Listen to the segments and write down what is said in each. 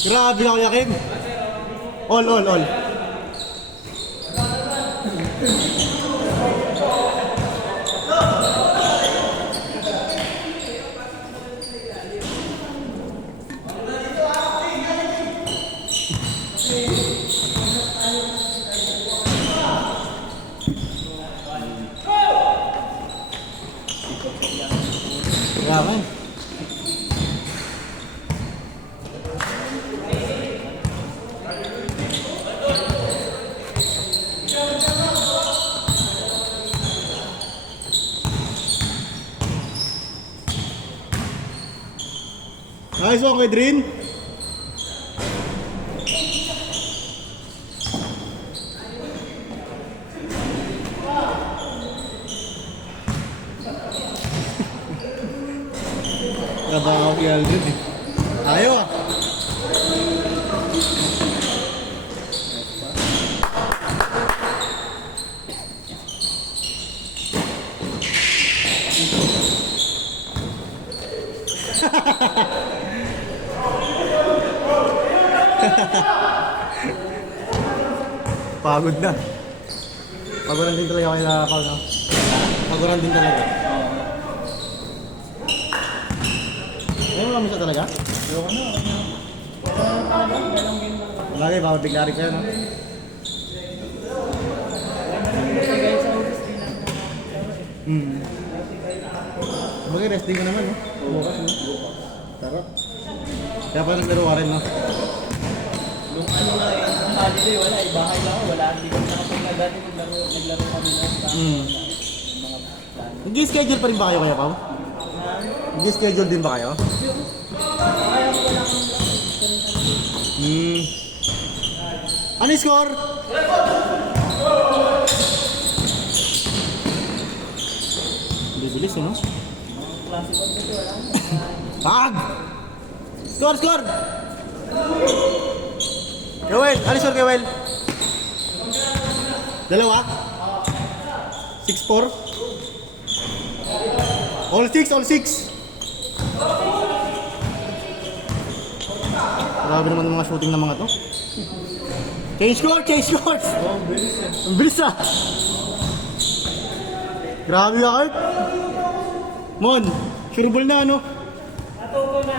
Grabe ka, Kuya Kim. All. Grabe. Nice one, Kedrin. Kaba ako kay Aldrin eh. Ayaw ah. Pagod na. Paguran din talaga kayo na Paul, no? Paguran din talaga. Ayaw mo lang talaga? Ayaw ka na. Lagi, baka biglarin kayo, no? Bagay, resting ko naman, no? Bukas, no? Sarap. Kaya pa naglaro ka rin, no? Nung ano nga eh, ang holiday wala eh, bahay lang ako, wala, hindi kami nakapagla dati, naglaro kami na sa mga plano. Nag-schedule pa rin ba kayo, Kuya Pao? Nag-schedule din ba kayo? Ano yung score? Bibilis, no? Klase ko dito, wala mo. Tag! Score! Kewel, ano yung score, Kewel? Dalawa? 6-4? All 6. Grabe naman yung mga shooting ng mga to. Change scores! Ang bilis ah! Grabe ka, Kurt! Mon, sure ball na ano? Natuto na.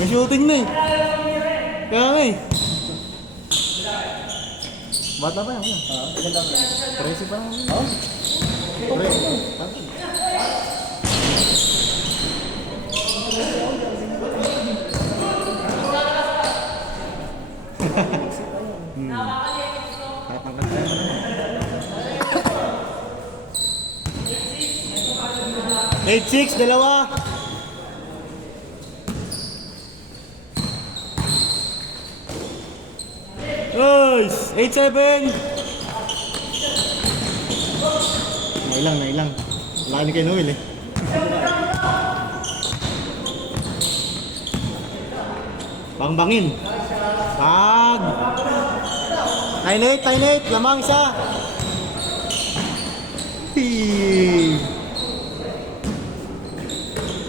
May shooting na eh. Kaya nga eh. Bata pa yan. Maganda mo. Presi pa lang. Oh? Presi. Tatangkat tayo na naman. 8-6, dalawa. Nice! 8-7. Nailang. Wala ni kay Noel eh. Bangbangin. Tag. 9-8. Lamang isa. Hee.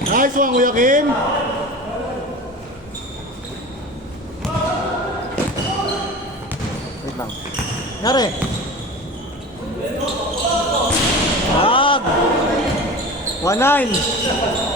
Nice one, Kuya Kim. Wait lang. Ngari. Tag. 1-9.